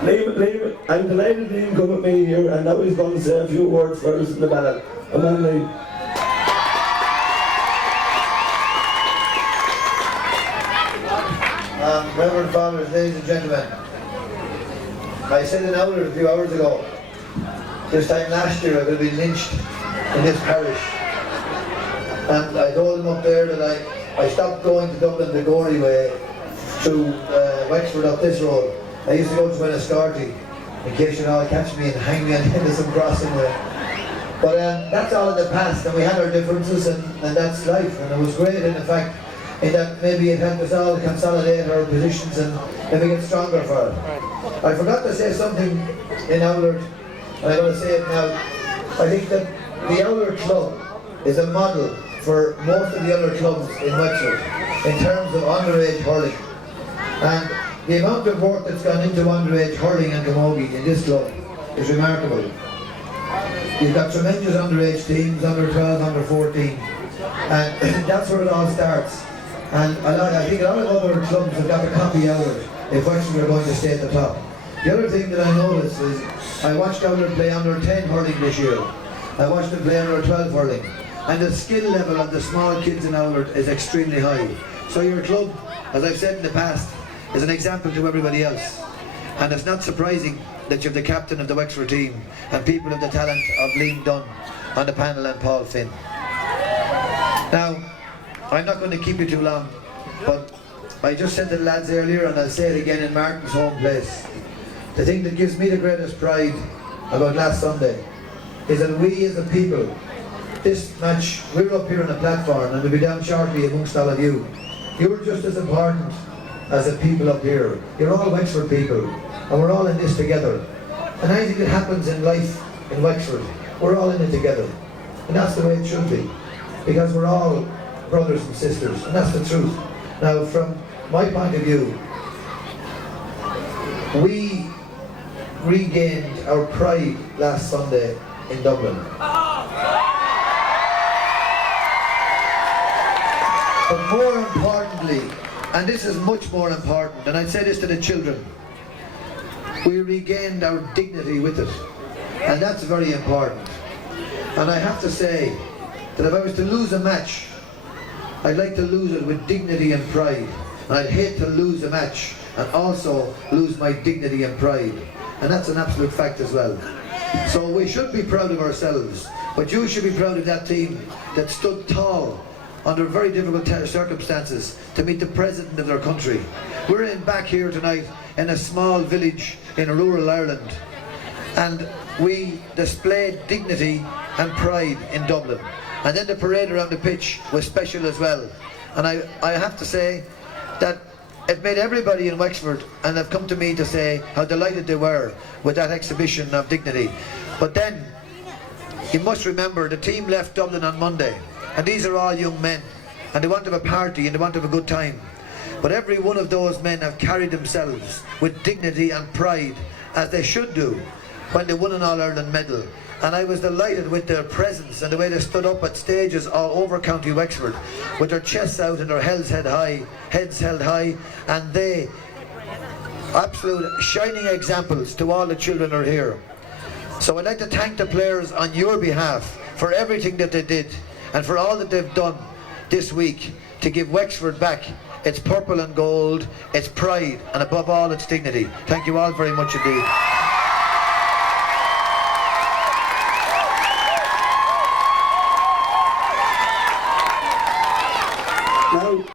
Liam, I'm delighted Liam come with me here, and now he's going to say a few words for us in the ballad. Come on, Liam. Reverend Fathers, ladies and gentlemen, I said in Oulart a few hours ago, this time last year I would have been lynched in this parish. And I told him up there that I stopped going to Dublin the Gorey way through Wexford up this road. I used to go to Enniscorthy in case you know, catch me and hang me on the end of some crossing way. But that's all in the past, and we had our differences, and that's life. And it was great in fact in that maybe it helped us all consolidate our positions and maybe get stronger for it. I forgot to say something in Oulart, and I'm going to say it now. I think that the Oulart Club is a model for most of the other clubs in Wexford in terms of underage hurling. And the amount of work that's gone into underage hurling and camogie in this club is remarkable. You've got tremendous underage teams, under 12, under 14, and that's where it all starts. And I think a lot of other clubs have got to copy Oulart if Wexford are going to stay at the top. The other thing that I noticed is I watched Oulart play under 10 hurling this year. I watched them play under 12 hurling. And the skill level of the small kids in Oulart is extremely high. So your club, as I've said in the past, is an example to everybody else. And it's not surprising that you're the captain of the Wexford team and people of the talent of Liam Dunn on the panel and Paul Finn. Now, I'm not going to keep you too long, but I just said to the lads earlier, and I'll say it again in Martin's home place, the thing that gives me the greatest pride about last Sunday is that we as a people, this match, we're up here on a platform and we'll be down shortly amongst all of you. You're just as important as the people up here. You're all Wexford people, and we're all in this together. And anything that happens in life in Wexford, we're all in it together. And that's the way it should be, because we're all brothers and sisters, and that's the truth. Now, from my point of view, we regained our pride last Sunday in Dublin. But more importantly, and this is much more important, and I'd say this to the children, we regained our dignity with it, and that's very important. And I have to say that if I was to lose a match, I'd like to lose it with dignity and pride. And I'd hate to lose a match and also lose my dignity and pride. And that's an absolute fact as well. So we should be proud of ourselves, but you should be proud of that team that stood tall under very difficult circumstances to meet the president of their country. We're back here tonight in a small village in rural Ireland, and we displayed dignity and pride in Dublin. And then the parade around the pitch was special as well. And I have to say that it made everybody in Wexford, and they've come to me to say how delighted they were with that exhibition of dignity. But then, you must remember, the team left Dublin on Monday, and these are all young men, and they want to have a party and they want to have a good time. But every one of those men have carried themselves with dignity and pride, as they should do, when they won an All Ireland medal. And I was delighted with their presence and the way they stood up at stages all over County Wexford with their chests out and their heads held high, and they absolute shining examples to all the children who are here. So I'd like to thank the players on your behalf for everything that they did and for all that they've done this week to give Wexford back its purple and gold, its pride, and above all its dignity. Thank you all very much indeed.